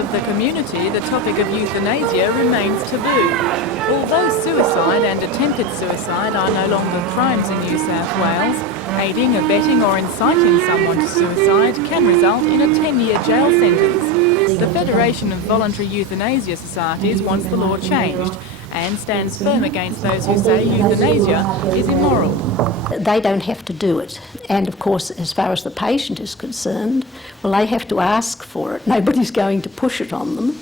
of the community, the topic of euthanasia remains taboo. Although suicide and attempted suicide are no longer crimes in New South Wales, aiding, abetting or inciting someone to suicide can result in a 10-year jail sentence. The Federation of Voluntary Euthanasia Societies wants the law changed and stands firm against those who say euthanasia is immoral. They don't have to do it. And of course, as far as the patient is concerned, well, they have to ask for it. Nobody's going to push it on them.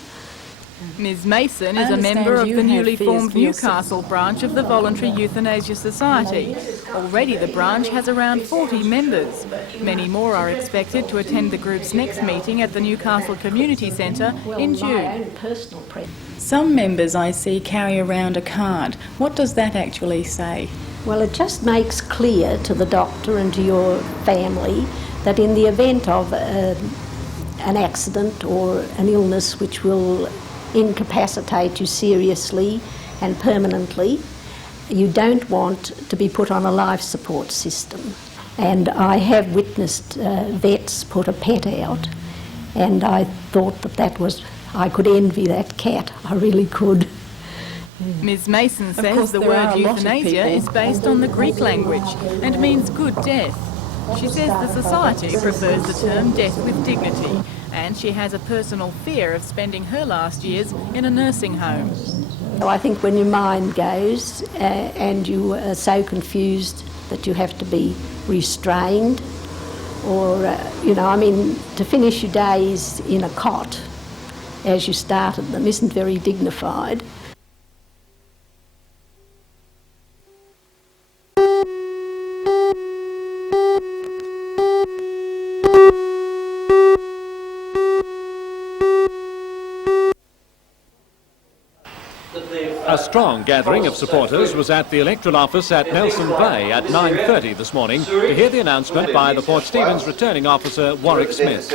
Ms Mason is a member of the newly formed Newcastle branch of the Voluntary Euthanasia Society. Already the branch has around 40 members. Many more are expected to attend the group's next meeting at the Newcastle Community Centre in June. Some members I see carry around a card. What does that actually say? Well, it just makes clear to the doctor and to your family that in the event of an accident or an illness which will incapacitate you seriously and permanently, you don't want to be put on a life support system. And I have witnessed vets put a pet out, and I thought that was, I could envy that cat, I really could. Ms Mason says the word euthanasia is based on the Greek language and means good death. She says the society prefers the term death with dignity, and she has a personal fear of spending her last years in a nursing home. I think when your mind goes and you are so confused that you have to be restrained, or, to finish your days in a cot as you started them isn't very dignified. A strong gathering of supporters was at the electoral office at Nelson Bay at 9:30 this morning to hear the announcement by the Port Stephens returning officer Warwick Smith.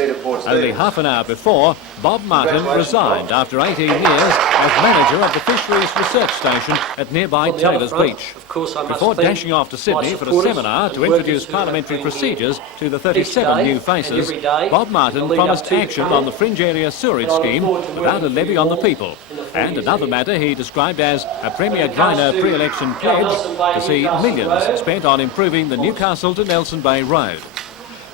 Only half an hour before, Bob Martin resigned after 18 years as manager of the Fisheries Research Station at nearby Taylor's Beach. Before dashing off to Sydney for a seminar to introduce parliamentary procedures to the 37 new faces, Bob Martin promised action on the fringe area sewerage scheme without a levy on the people, and another matter he described as a Premier Greiner pre-election pledge to see millions spent on improving the Newcastle to Nelson Bay Road.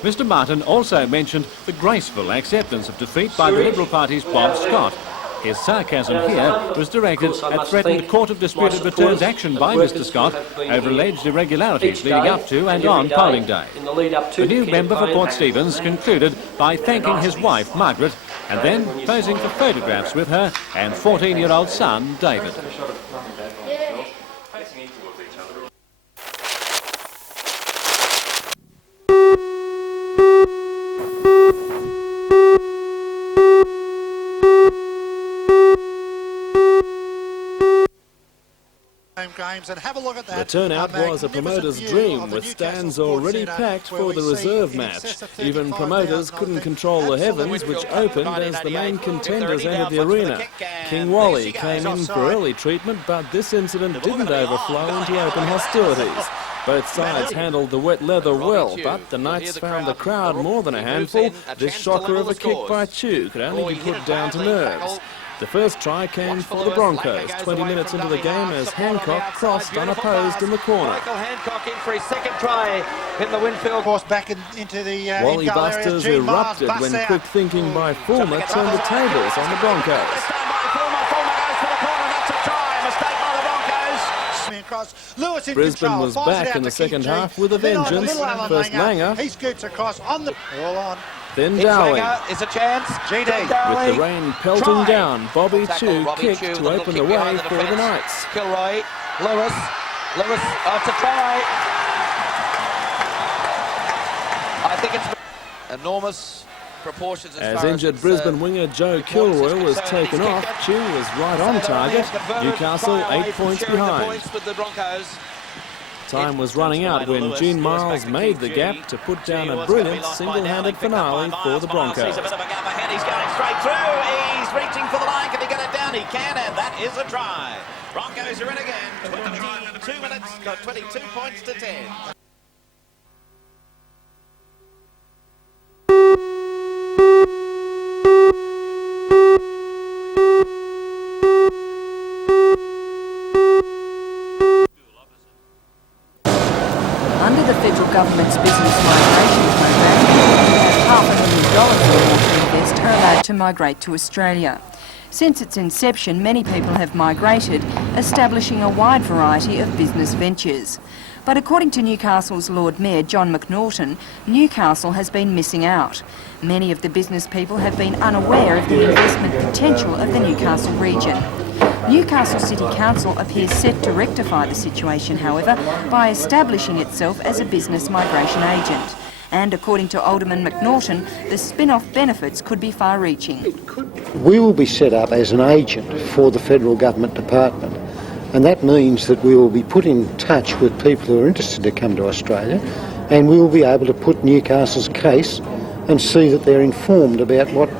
Mr Martin also mentioned the graceful acceptance of defeat by the Liberal Party's Bob Scott. His sarcasm here was directed at threatened Court of Disputed Returns action by Mr Scott over alleged irregularities leading up to and on polling day. The new member for Port Stephens concluded by thanking his wife, Margaret, and then posing for photographs with her and 14-year-old son, David. And have a look at that. The turnout was a promoter's dream, with stands already packed for the reserve match. Even promoters couldn't control the heavens, which opened as the main contenders entered the arena. King Wally came in for early treatment, but this incident didn't overflow into open hostilities. Both sides handled the wet leather well, but the Knights found the crowd more than a handful. This shocker of a kick by Chew could only be put down to nerves. The first try came for the Broncos 20 minutes into the game as Hancock crossed unopposed in the corner. Michael Hancock in for his second try in the Winfield. Course back into the Wally Busters erupted when quick thinking by Fulmer turned the tables on the Broncos. Brisbane was back in the second half with a vengeance. First Langer, he scoots across on the ball on. Then Dowling. Is a chance. With the rain pelting down, Bobby Chew kicked to open the way for the Knights. Kilroy, Lewis, it's a try. I think it's enormous proportions. As injured Brisbane winger Joe Kilroy was taken off, Chew was right on target. Newcastle 8 points behind. Time was running out when Gene Miles made the gap to put down a brilliant single-handed finale for the Broncos. He's going straight through. He's reaching for the line. Can he get it down? He can, and that is a try. Broncos are in again. 22 minutes, got 22 points to 10. to migrate to Australia. Since its inception, many people have migrated, establishing a wide variety of business ventures. But according to Newcastle's Lord Mayor John McNaughton, Newcastle has been missing out. Many of the business people have been unaware of the investment potential of the Newcastle region. Newcastle City Council appears set to rectify the situation, however, by establishing itself as a business migration agent. And according to Alderman McNaughton, the spin-off benefits could be far-reaching. We will be set up as an agent for the federal government department, and that means that we will be put in touch with people who are interested to come to Australia, and we will be able to put Newcastle's case and see that they're informed about what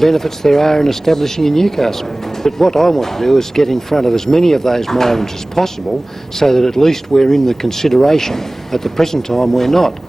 benefits there are in establishing in Newcastle. But what I want to do is get in front of as many of those migrants as possible so that at least we're in the consideration. At the present time, we're not.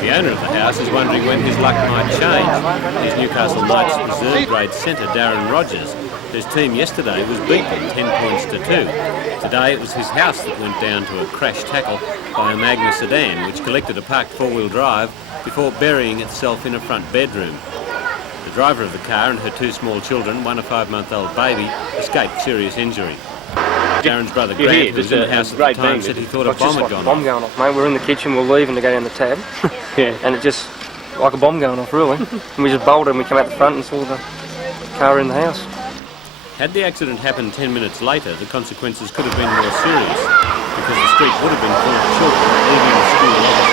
The owner of the house is wondering when his luck might change. His Newcastle Knights reserve grade centre Darren Rogers, whose team yesterday was beaten 10 points to 2. Today it was his house that went down to a crash tackle by a Magna sedan which collected a parked four-wheel drive before burying itself in a front bedroom. The driver of the car and her two small children, one a 5-month-old baby, escaped serious injury. Darren's brother Grant, who was in the house at the time, said he thought a bomb had gone off. Going off, mate. We're in the kitchen, we're leaving to go down the tab, and it just, like a bomb going off, really. And we just bolted and we came out the front and saw the car in the house. Had the accident happened 10 minutes later, the consequences could have been more serious, because the street would have been full of children leaving the school office.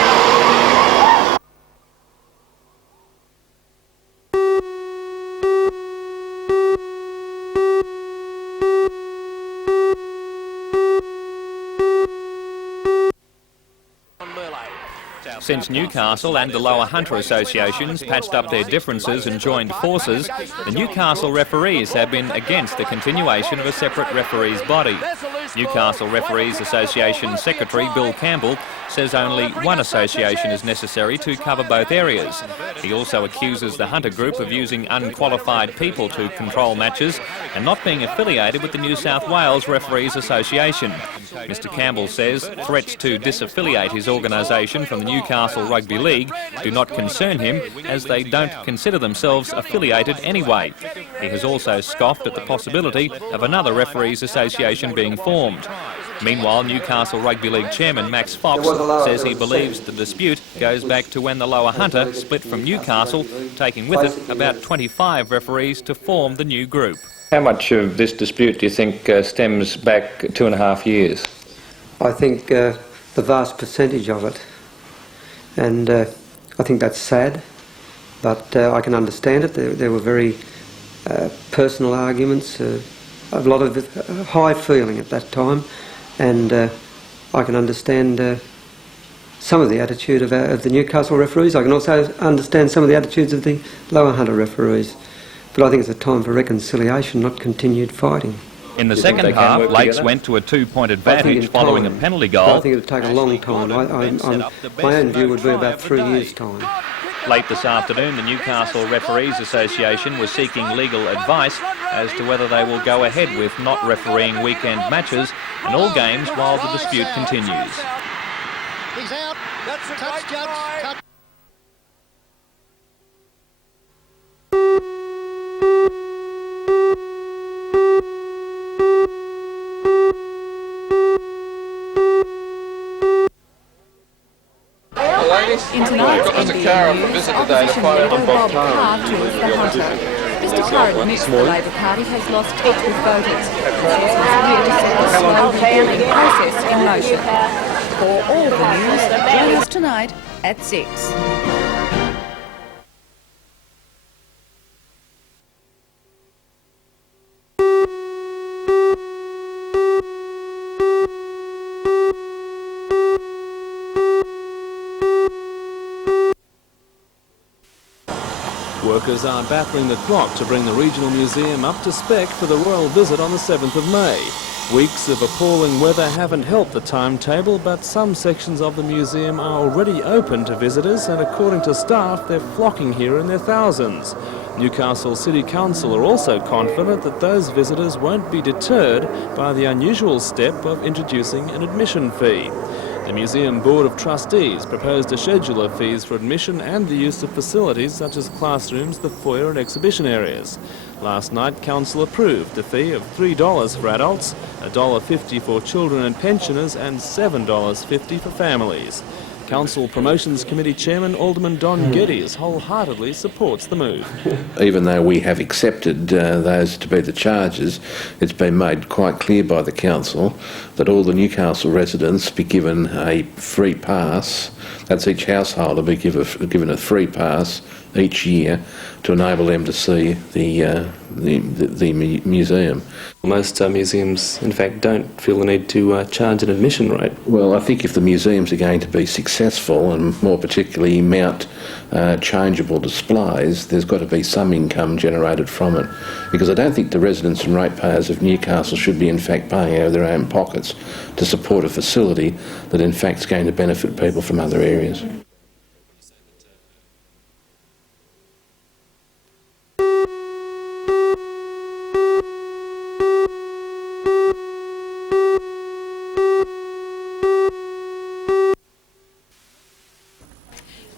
Since Newcastle and the Lower Hunter associations patched up their differences and joined forces, the Newcastle referees have been against the continuation of a separate referees body. Newcastle Referees Association Secretary Bill Campbell says only one association is necessary to cover both areas. He also accuses the Hunter Group of using unqualified people to control matches and not being affiliated with the New South Wales Referees Association. Mr Campbell says threats to disaffiliate his organisation from the Newcastle Rugby League do not concern him, as they don't consider themselves affiliated anyway. He has also scoffed at the possibility of another referees association being formed. Meanwhile, Newcastle Rugby League chairman Max Fox says he believes the dispute goes back to when the Lower Hunter split from Newcastle, taking with it about 25 referees to form the new group. How much of this dispute do you think stems back 2.5 years? I think the vast percentage of it, and I think that's sad, but I can understand it. There were very personal arguments, a lot of high feeling at that time, and I can understand some of the attitude of the Newcastle referees. I can also understand some of the attitudes of the Lower Hunter referees. But I think it's a time for reconciliation, not continued fighting. In the second half, Lakes went to a 2-point advantage following a penalty goal. I think it would take a long time. My own view would be about 3 years' time. Late this afternoon, the Newcastle Referees Association was seeking legal advice as to whether they will go ahead with not refereeing weekend matches in all games while the dispute continues. He's out. That's a touch, Judge. In tonight's NBN News, opposition leader Bob Carr tours the Hunter. Mr Carr admits the Labor Party has lost touch with voters. He says he's here to set the slow rebuilding process in motion. For all the news, join us tonight at 6. Workers are battering the clock to bring the regional museum up to spec for the royal visit on the 7th of May. Weeks of appalling weather haven't helped the timetable, but some sections of the museum are already open to visitors, and according to staff, they're flocking here in their thousands. Newcastle City Council are also confident that those visitors won't be deterred by the unusual step of introducing an admission fee. The Museum Board of Trustees proposed a schedule of fees for admission and the use of facilities such as classrooms, the foyer and exhibition areas. Last night, Council approved a fee of $3 for adults, $1.50 for children and pensioners and $7.50 for families. Council Promotions Committee Chairman Alderman Don Geddes wholeheartedly supports the move. Even though we have accepted those to be the charges, it's been made quite clear by the Council that all the Newcastle residents be given a free pass. That's each household will be given a free pass each year to enable them to see the museum. Most museums, in fact, don't feel the need to charge an admission rate. Well, I think if the museums are going to be successful, and more particularly mount changeable displays, there's got to be some income generated from it. Because I don't think the residents and ratepayers of Newcastle should be in fact paying out of their own pockets to support a facility that in fact is going to benefit people from other areas.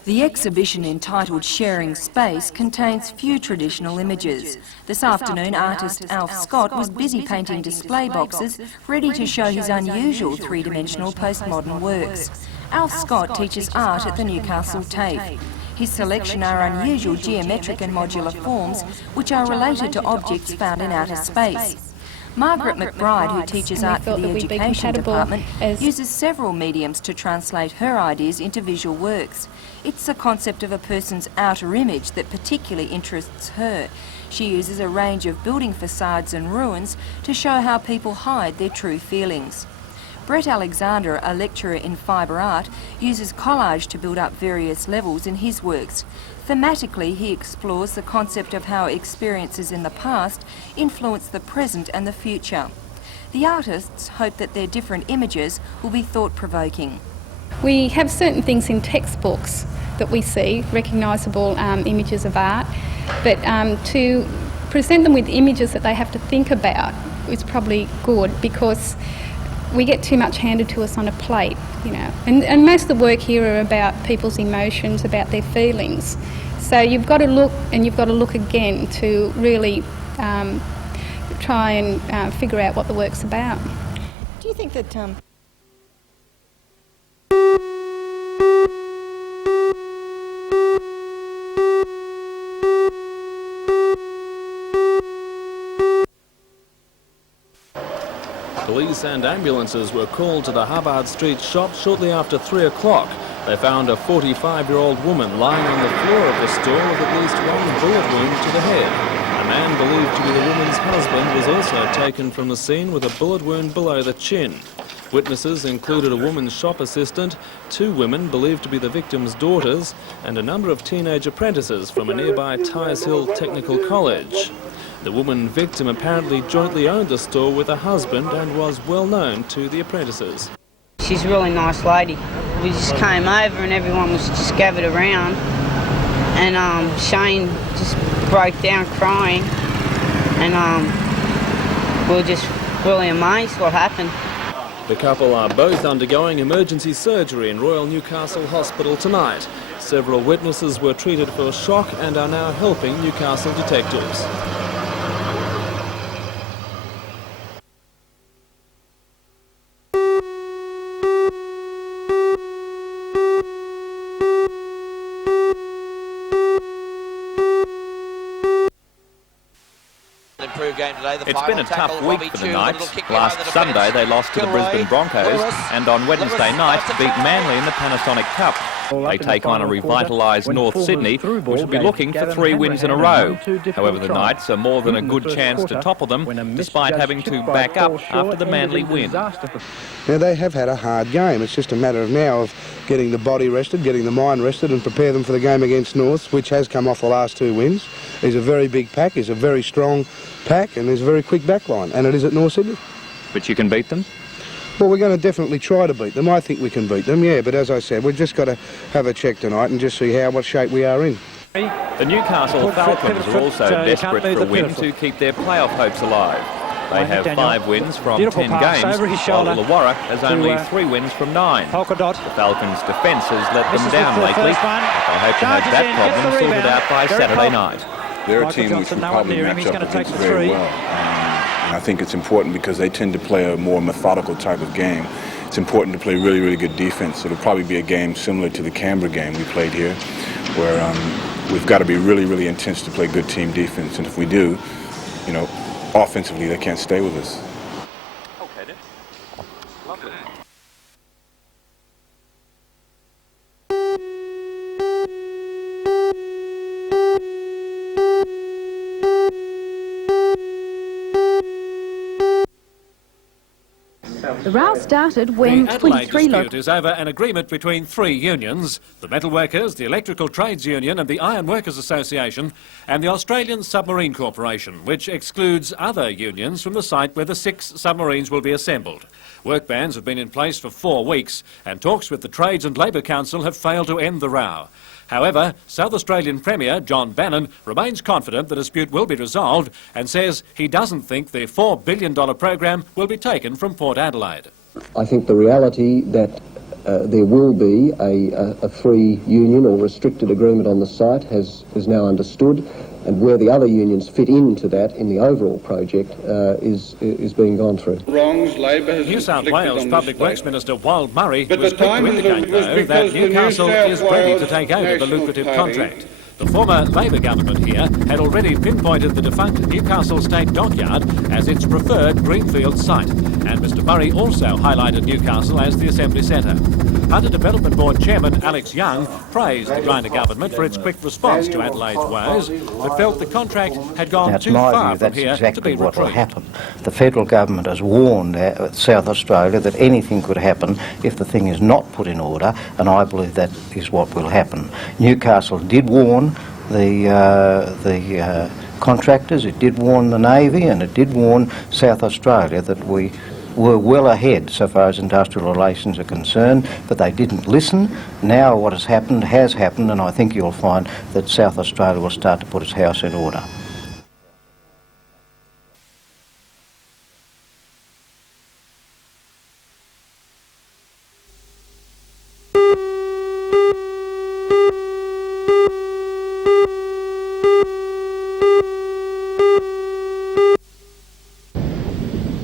The exhibition entitled Sharing Space contains few traditional images. This afternoon, artist Alf Scott was busy painting display boxes ready to show his unusual three-dimensional postmodern works. Alf Scott teaches art at the Newcastle TAFE. His selection are unusual geometric and modular forms which are related to objects found in outer space. Margaret McBride, who teaches art for the Education Department, uses several mediums to translate her ideas into visual works. It's the concept of a person's outer image that particularly interests her. She uses a range of building facades and ruins to show how people hide their true feelings. Brett Alexander, a lecturer in fibre art, uses collage to build up various levels in his works. Thematically, he explores the concept of how experiences in the past influence the present and the future. The artists hope that their different images will be thought-provoking. We have certain things in textbooks that we see, recognisable images of art, but to present them with images that they have to think about is probably good, because we get too much handed to us on a plate, you know. And most of the work here are about people's emotions, about their feelings. So you've got to look, and you've got to look again to really try and figure out what the work's about. Do you think that Police and ambulances were called to the Hubbard Street shop shortly after 3 o'clock. They found a 45-year-old woman lying on the floor of the store with at least one bullet wound to the head. A man believed to be the woman's husband was also taken from the scene with a bullet wound below the chin. Witnesses included a woman's shop assistant, 2 women believed to be the victim's daughters, and a number of teenage apprentices from a nearby Tyers Hill Technical College. The woman victim apparently jointly owned the store with her husband and was well known to the apprentices. She's a really nice lady. We just came over and everyone was just gathered around, and Shane just broke down crying, and we were just really amazed what happened. The couple are both undergoing emergency surgery in Royal Newcastle Hospital tonight. Several witnesses were treated for shock and are now helping Newcastle detectives. It's been a tough week for the Knights. Last Sunday they lost to the Brisbane Broncos, and on Wednesday night beat Manly in the Panasonic Cup. They take on a revitalised North Sydney, which will be looking for 3 wins in a row. However, the Knights are more than a good chance to topple them, despite having to back up after the Manly win. Now, they have had a hard game. It's just a matter of now of getting the body rested, getting the mind rested, and prepare them for the game against North, which has come off the last 2 wins. He's a very big pack, he's a very strong pack, and there's a very quick backline, and it is at North Sydney. But you can beat them? Well, we're going to definitely try to beat them. I think we can beat them, yeah, but as I said, we've just got to have a check tonight and just see what shape we are in. The Newcastle Falcons are also desperate for a win to keep their playoff hopes alive. They have 5 wins from 10 games, while Illawarra has only 3 wins from 9. The Falcons' defence has let them down lately, but they hope to have that problem sorted out by Saturday night. They're a team which we probably match up against very well. And I think it's important because they tend to play a more methodical type of game. It's important to play really, really good defence. It'll probably be a game similar to the Canberra game we played here, where we've got to be really, really intense to play good team defence. And if we do, you know, offensively they can't stay with us. Okay, then. Lovely. The row started when the Adelaide 23 dispute is over an agreement between 3 unions, the Metal Workers, the Electrical Trades Union and the Iron Workers Association, and the Australian Submarine Corporation, which excludes other unions from the site where the 6 submarines will be assembled. Work bans have been in place for 4 weeks, and talks with the Trades and Labour Council have failed to end the row. However, South Australian Premier John Bannon remains confident the dispute will be resolved and says he doesn't think the $4 billion program will be taken from Port Adelaide. I think the reality that there will be a free union or restricted agreement on the site is now understood, and where the other unions fit into that in the overall project is being gone through. New South Wales Public Works Minister Wald Murray was quick to indicate, though, that Newcastle is ready to take over the lucrative contract. The former Labor government here had already pinpointed the defunct Newcastle State Dockyard as its preferred greenfield site, and Mr Murray also highlighted Newcastle as the assembly centre. Hunter Development Board Chairman Alex Young praised the Greiner government for its quick response to Adelaide's woes, but felt the contract had gone too far from here to be what will retrieved. happen. The federal government has warned South Australia that anything could happen if the thing is not put in order, and I believe that is what will happen. Newcastle did warn the contractors, it did warn the Navy, and it did warn South Australia that we were well ahead so far as industrial relations are concerned, but they didn't listen. Now what has happened, and I think you'll find that South Australia will start to put its house in order.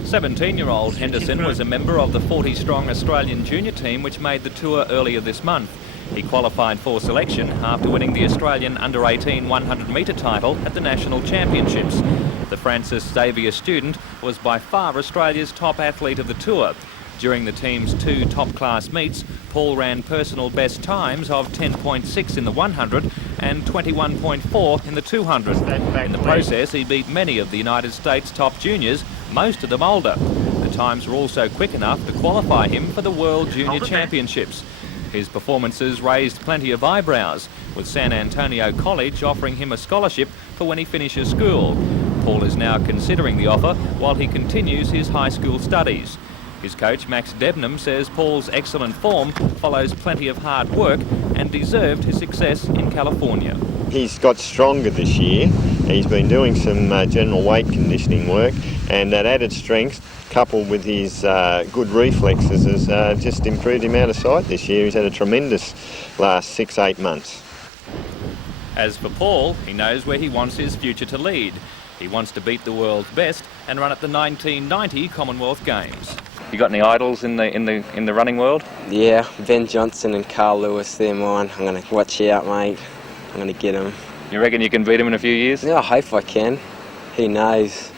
Seventeen-year-old Henderson was a member of the 40-strong Australian junior team which made the tour earlier this month. He qualified for selection after winning the Australian under-18 100-metre title at the National Championships. The Francis Xavier student was by far Australia's top athlete of the tour. During the team's 2 top-class meets, Paul ran personal best times of 10.6 in the 100 and 21.4 in the 200. In the process, he beat many of the United States top juniors, most of them older. The times were also quick enough to qualify him for the World Junior Championships. His performances raised plenty of eyebrows, with San Antonio College offering him a scholarship for when he finishes school. Paul is now considering the offer while he continues his high school studies. His coach, Max Debnam, says Paul's excellent form follows plenty of hard work and deserved his success in California. He's got stronger this year. He's been doing some general weight conditioning work, and that added strength, coupled with his good reflexes, has just improved him out of sight this year. He's had a tremendous last 6-8 months. As for Paul, he knows where he wants his future to lead. He wants to beat the world's best and run at the 1990 Commonwealth Games. You got any idols in the running world? Yeah, Ben Johnson and Carl Lewis, they're mine. I'm going to watch out, mate. I'm going to get them. You reckon you can beat him in a few years? Yeah, I hope I can. Who knows?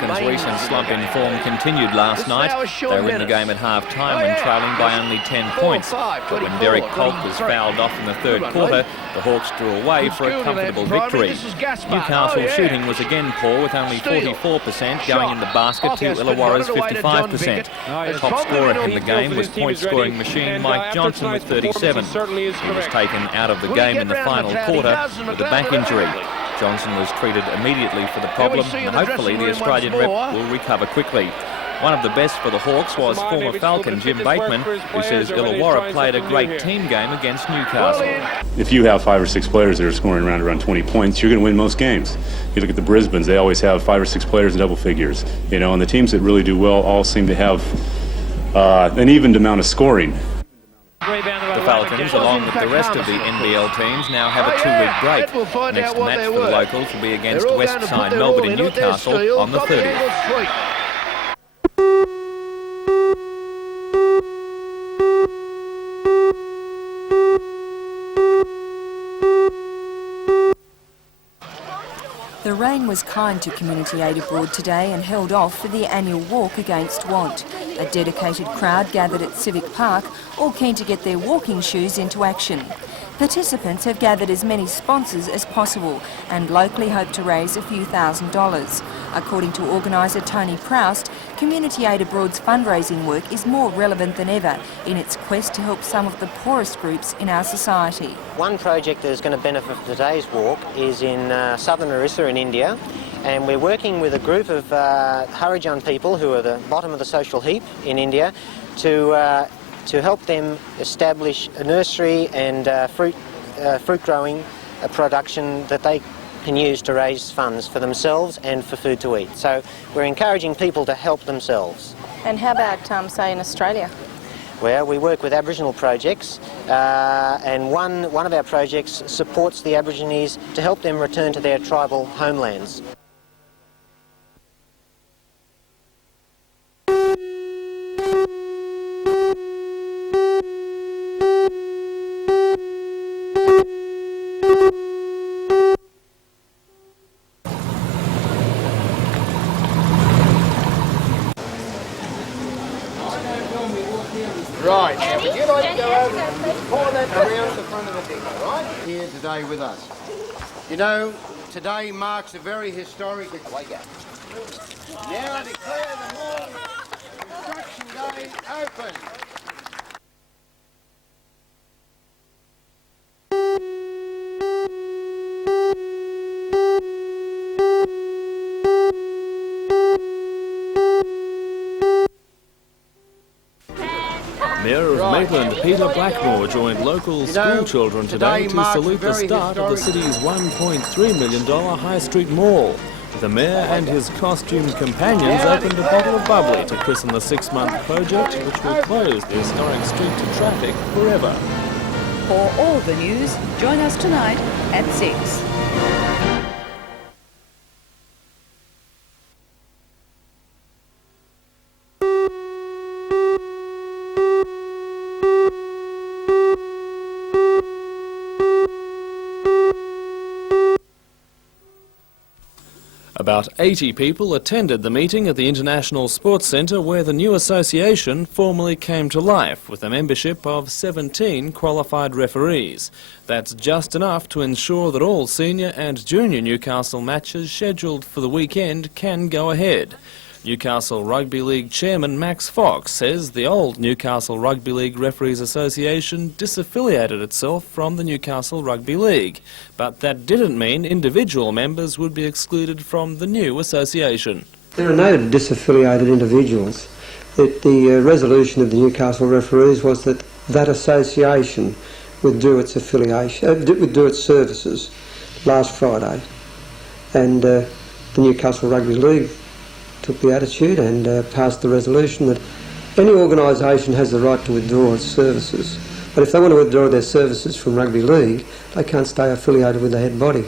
Falcons' recent slump in form continued last night. They were in the game at half-time when trailing by only 10 points. But when Derek Polk was fouled off in the third quarter, the Hawks drew away for a comfortable victory. Newcastle shooting was again poor, with only 44% going in the basket to Illawarra's 55%. Top scorer in the game was point-scoring machine Mike Johnson with 37. He was taken out of the game in the final quarter with a back injury. Johnson was treated immediately for the problem, and hopefully the Australian rep will recover quickly. One of the best for the Hawks was former Falcon Jim Bateman, who says Illawarra played a great team game against Newcastle. If you have 5 or 6 players that are scoring around 20 points, you're going to win most games. You look at the Brisbanes, they always have 5 or 6 players in double figures. You know, and the teams that really do well all seem to have an even amount of scoring. The Falcons, along with the rest of the NBL teams, now have a 2-week break. Next match for the locals will be against Westside Melbourne in Newcastle on the 30th. The rain was kind to Community Aid Abroad today and held off for the annual walk against want. A dedicated crowd gathered at Civic Park, all keen to get their walking shoes into action. Participants have gathered as many sponsors as possible and locally hope to raise a few $1,000s. According to organiser Tony Proust, Community Aid Abroad's fundraising work is more relevant than ever in its quest to help some of the poorest groups in our society. One project that is going to benefit from today's walk is in southern Orissa in India, and we're working with a group of Harijan people who are the bottom of the social heap in India to help them establish a nursery and fruit growing production that they can use to raise funds for themselves and for food to eat. So we're encouraging people to help themselves. And how about, say, in Australia? Well, we work with Aboriginal projects, and one of our projects supports the Aborigines to help them return to their tribal homelands. Right, now would you like to go over and pour that around the front of the thing, all right? Here today with us. You know, today marks a very historic occasion. Now I declare the Mall Construction Day open. Mayor of Maitland, Peter Blackmore, joined local school children today to salute the start of the city's $1.3 million High Street Mall. The mayor and his costumed companions opened a bottle of bubbly to christen the 6-month project, which will close the historic street to traffic forever. For all the news, join us tonight at 6. About 80 people attended the meeting at the International Sports Centre, where the new association formally came to life with a membership of 17 qualified referees. That's just enough to ensure that all senior and junior Newcastle matches scheduled for the weekend can go ahead. Newcastle Rugby League chairman Max Fox says the old Newcastle Rugby League Referees Association disaffiliated itself from the Newcastle Rugby League, but that didn't mean individual members would be excluded from the new association. There are no disaffiliated individuals. The resolution of the Newcastle referees was that that association withdrew its affiliation, withdrew its services last Friday, and the Newcastle Rugby League took the attitude and passed the resolution that any organisation has the right to withdraw its services. But if they want to withdraw their services from rugby league, they can't stay affiliated with the head body.